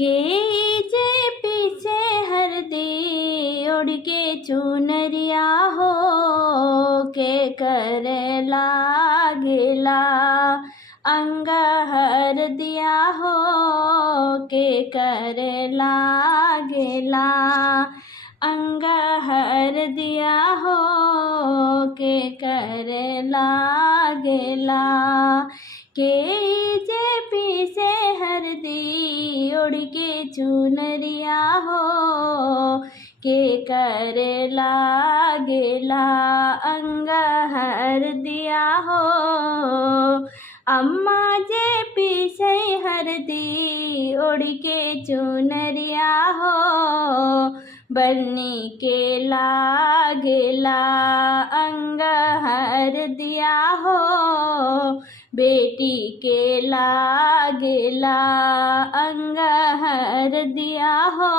के जे पीछे हरदी उड़ के चुनरिया हो के कर लागेला अंग हर दिया हो के कर लागेला अंग हर दिया हो के कर लागेला के जे पीछे हरदी उड़ के चुनरिया हो के कर लागेला अंग हर दिया हो अम्मा जे पीछे हरदी उड़ के चुनरिया हो बन्नी के लागेला अंग हर दिया हो बेटी के लागेला अंग हर दिया हो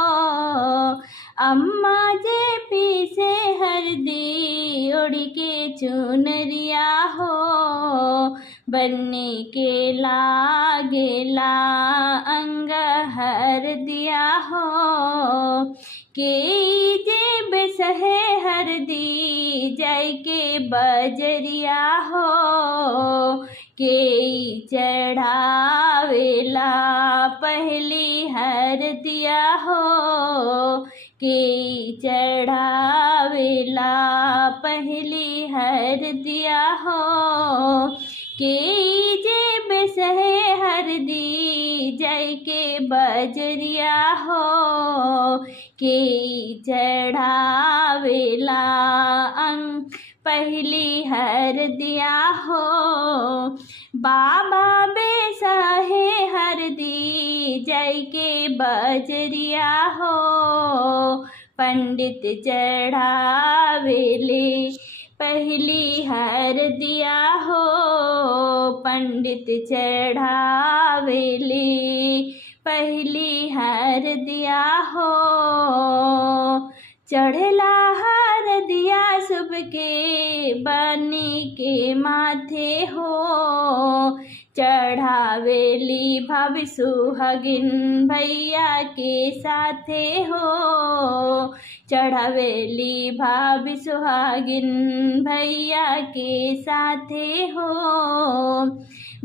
अम्मा जे पीछे हरदी उड़ के चुनरिया हो बन्नी के लागेला अंग हर दिया हो के जेब सहे हरदी जाय के बजरिया हो के चढ़ावेला पहली हर दिया हो के चढ़ावेला पहली हर दिया हो के जेब सहे हरदी जाय के बजरिया हो के चढ़ावेला अंग पहली हर दिया हो बाबा बेसहे हरदी जाय के बजरिया हो पंडित चढ़ावेले पहली हर दिया हो पंडित चढ़ावेले पहली हर दिया हो चढ़ला हर दिया शुभ के बन्नी के माथे हो चढ़ावेली भाभी सुहागिन भैया के साथे हो चढ़ावेली भाभी सुहागिन भैया के साथे हो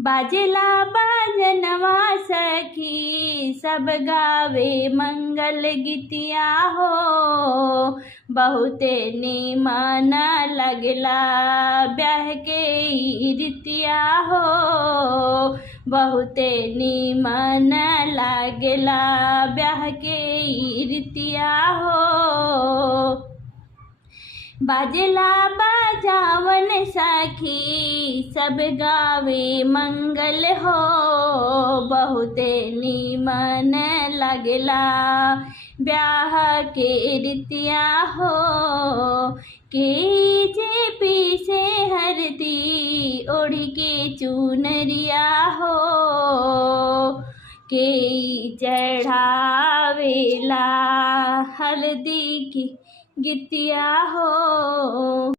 बाजला बाजनवा सखी सब गावे मंगल गीतिया हो बहुते निमन लगला ब्याह के रीतिया हो बहुते निमन लगला ब्याह के रीतिया हो बाजला बाजावन सखी सब गावे मंगल हो बहुते निमन लगला ब्याह के रीतिया हो के जे पीछे हरदी उड़ के चुनरिया हो के चढ़ावेला हल्दी की गीतिया हो।